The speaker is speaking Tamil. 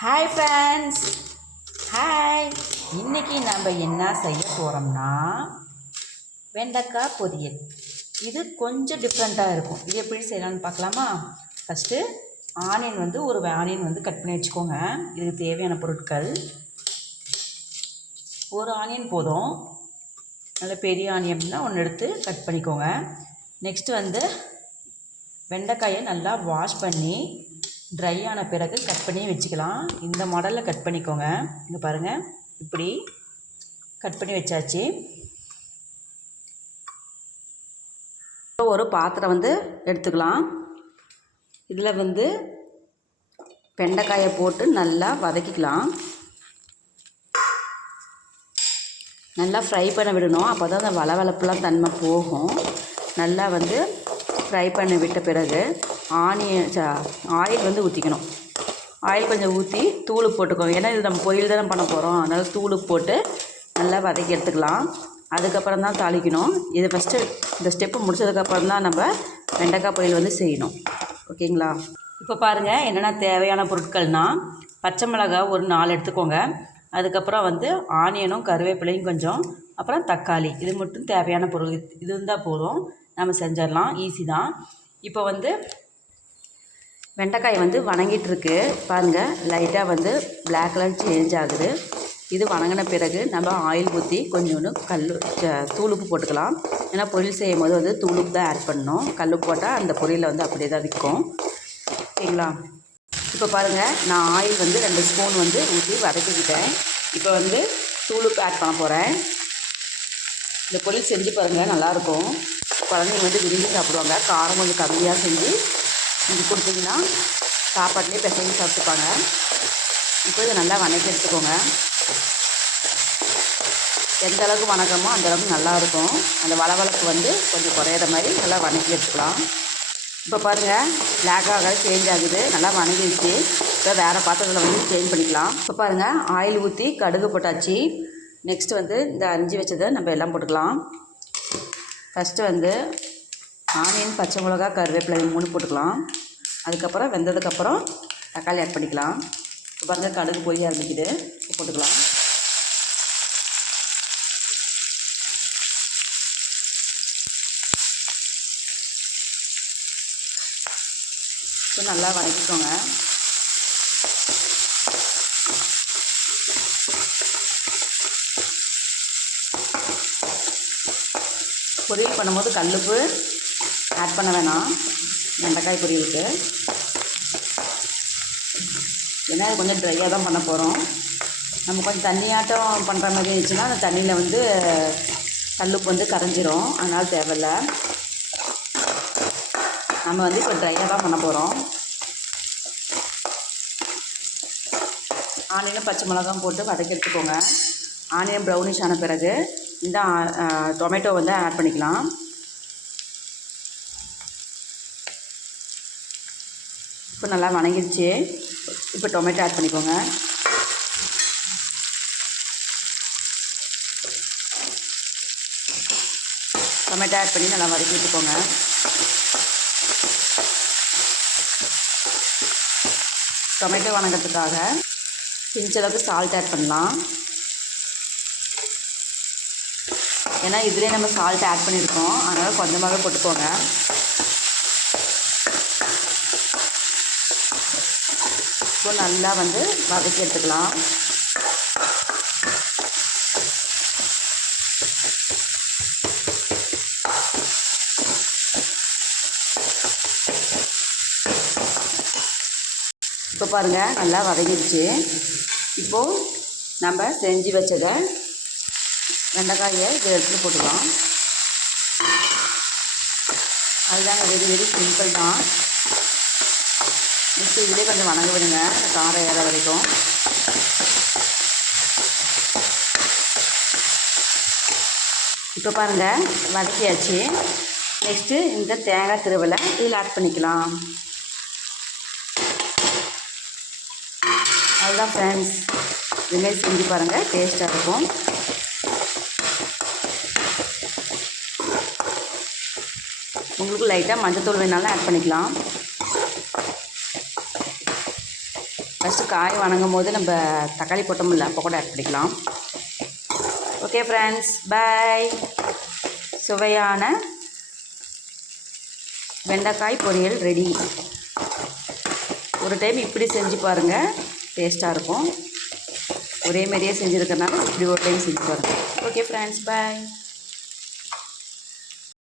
ஹாய் ஃப்ரெண்ட்ஸ் ஹாய் இன்னைக்கு நம்ம என்ன செய்ய போகிறோம்னா வெண்டைக்காய் பொரியல். இது கொஞ்சம் டிஃப்ரெண்ட்டாக இருக்கும். இது எப்படி செய்யலாம்னு பார்க்கலாமா? ஃபஸ்ட்டு ஆனியன் வந்து ஒரு ஆனியன் வந்து கட் பண்ணி வச்சுக்கோங்க. இதுக்கு தேவையான பொருட்கள். ஒரு ஆனியன் போதும். நல்ல பெரிய ஆனியன்னா ஒன்று எடுத்து கட் பண்ணிக்கோங்க. நெக்ஸ்ட்டு வந்து வெண்டைக்காயை நல்லா வாஷ் பண்ணி ட்ரை ஆன பிறகு கட் பண்ணி வச்சுக்கலாம். இந்த மாடலில் கட் பண்ணிக்கோங்க. இங்கே பாருங்கள் இப்படி கட் பண்ணி வச்சாச்சு. இப்போ ஒரு பாத்திரம் வந்து எடுத்துக்கலாம். இதில் வந்து வெண்டைக்காயை போட்டு நல்லா வதக்கிக்கலாம். நல்லா ஃப்ரை பண்ண விடணும். அப்போ தான் அந்த வளவளப்புலாம் தன்மை போகும். நல்லா வந்து ஃப்ரை பண்ணி விட்ட பிறகு ஆனியன் ச ஆயில் வந்து ஊற்றிக்கணும் ஆயில் கொஞ்சம் ஊற்றி தூள் போட்டுக்கோங்க. ஏன்னா இது நம்ம பொரியல் தானே பண்ண போகிறோம் அதனால் தூள் போட்டு நல்லா வதக்கி எடுத்துக்கலாம். அதுக்கப்புறம் தான் தாளிக்கணும். இது ஃபஸ்ட்டு இந்த ஸ்டெப்பு முடிச்சதுக்கப்புறம் தான் நம்ம வெண்டைக்காய் பொரியல் வந்து செய்யணும். ஓகேங்களா? இப்போ பாருங்கள் என்னென்ன தேவையான பொருட்கள்னால் பச்சை மிளகாய் ஒரு நாலு எடுத்துக்கோங்க. அதுக்கப்புறம் வந்து ஆனியனும் கருவேப்பிலையும் கொஞ்சம். அப்புறம் தக்காளி. இது மட்டும் தேவையான பொருள். இது இது இருந்தால் போதும். நம்ம செஞ்சிடலாம். ஈஸி தான். இப்போ வந்து வெண்டைக்காய் வந்து வணங்கிட்டு இருக்கு பாருங்கள் லைட்டாக வந்து பிளாக் கலர் சேஞ்ச் ஆகுது. இது வணங்கின பிறகு நம்ம ஆயில் ஊற்றி கொஞ்சோண்டு கல் தூளுப்பு போட்டுக்கலாம். ஏன்னா பொரியல் செய்யும் போது வந்து தூளுப்பு தான் ஆட் பண்ணணும். கல் போட்டால் அந்த பொரியலை வந்து அப்படியே தான் விற்கும். ஓகேங்களா இப்போ பாருங்கள் நான் ஆயில் வந்து ரெண்டு ஸ்பூன் வந்து ஊற்றி வதக்கிக்கிட்டேன். இப்போ வந்து தூளுப்பு ஆட் பண்ண போகிறேன் இந்த பொரியல் செஞ்சு பாருங்கள் நல்லாயிருக்கும் குழந்தைங்க வந்து விரும்பி சாப்பிடுவாங்க. காரம் கொஞ்சம் கம்மியாக செஞ்சு நீங்கள் கொடுத்தீங்கன்னா சாப்பாட்லேயே பிசைஞ்சு சாப்பிட்டுப்பாங்க இப்போ இதை நல்லா வணக்கி எடுத்துக்கோங்க. எந்த அளவுக்கு வணக்கமோ அந்தளவுக்கு நல்லாயிருக்கும் அந்த வளவளப்பு வந்து கொஞ்சம் குறையிற மாதிரி நல்லா வணக்கி எடுத்துக்கலாம். இப்போ பாருங்கள் பிளாக்காக சேஞ்ச் ஆகுது. நல்லா வணங்கிடுச்சு. இப்போ வேறு பாத்திரத்தில் வந்து சேஞ்ச் பண்ணிக்கலாம். இப்போ பாருங்கள் ஆயில் ஊற்றி கடுகு போட்டாச்சு. நெக்ஸ்ட்டு வந்து இந்த அரிஞ்சு வச்சதை நம்ம எல்லாம் போட்டுக்கலாம். ஃபஸ்ட்டு வந்து ஆனியன் பச்சை மிளகா கருவேப்பிலை மூணு போட்டுக்கலாம். அதுக்கப்புறம் வெந்ததுக்கப்புறம் தக்காளி ஆட் பண்ணிக்கலாம். இப்போ பாருங்கள் கடுகு பொரிய ஆரம்பிக்குது போட்டுக்கலாம். இப்போ நல்லா வதக்கிக்கோங்க. பொரியல் பண்ணும்போது கல்லுப்பு ஆட் பண்ண வேணாம். வெண்டைக்காய் பொரியலுக்கு ஏன்னா அது கொஞ்சம் ட்ரையாக தான் பண்ண போகிறோம் நம்ம கொஞ்சம் தண்ணியாட்டம் பண்ணுற மாதிரி இருந்துச்சுன்னா அந்த தண்ணியில் வந்து கல்லுப்பு வந்து கரைஞ்சிரும். அதனால் தேவையில்ல. நம்ம வந்து இப்போ ட்ரையாக தான் பண்ண போகிறோம் ஆனியனும் பச்சை மிளகாயும் போட்டு வதக்கி எடுத்துக்கோங்க. ஆனியன் ப்ரௌனிஷ் ஆன பிறகு இந்த டொமேட்டோ வந்து ஆட் பண்ணிக்கலாம். இப்போ நல்லா வணங்கிடுச்சு இப்போ டொமேட்டோ ஆட் பண்ணிக்கோங்க. டொமேட்டோ ஆட் பண்ணி நல்லா வதக்கி விட்டுக்கோங்க டொமேட்டோ வணங்கிறதுக்காக பிஞ்சளவுக்கு சால்ட் ஆட் பண்ணலாம். ஏன்னா இதுலேயே நம்ம சால்ட் ஆட் பண்ணியிருக்கோம் அதனால் கொஞ்சமாகவே போட்டுக்கோங்க. இப்போ நல்லா வந்து வதக்கி எடுத்துக்கலாம். இப்போ பாருங்கள் நல்லா வதங்கிடுச்சு. இப்போது நம்ம செஞ்சு வச்சதை வெண்டைக்காயை இதில் எடுத்துகிட்டு போட்டுக்கலாம். அதுதாங்க வெரி வெரி சிம்பிள் தான். மிக்சி இதிலே கொஞ்சம் வணங்க விடுங்க. காரம் ஏற வரைக்கும். இப்போ பாருங்கள் வதக்கியாச்சு. நெக்ஸ்ட்டு இந்த தேங்காய் திருவலை இதில் ஆட் பண்ணிக்கலாம். அதுதான் ஃப்ரெண்ட்ஸ் இதுமாரி செஞ்சு பாருங்கள் டேஸ்ட்டாக இருக்கும். உங்களுக்கு லைட்டாக மஞ்சத்தூள் வேணாலும் ஆட் பண்ணிக்கலாம். காய் வணங்கும் போது நம்ம தக்காளி போட்டோம்ல அப்போ கூட ஆட் பண்ணிக்கலாம். ஓகே ஃப்ரெண்ட்ஸ் பை சுவையான வெண்டைக்காய் பொரியல் ரெடி ஒரு டைம் இப்படி செஞ்சு பாருங்கள் டேஸ்ட்டாக இருக்கும். ஒரே மாதிரியே செஞ்சுருக்கனால இப்படி ஒரு டைம் செஞ்சு பாருங்கள் ஓகே ஃப்ரெண்ட்ஸ் பை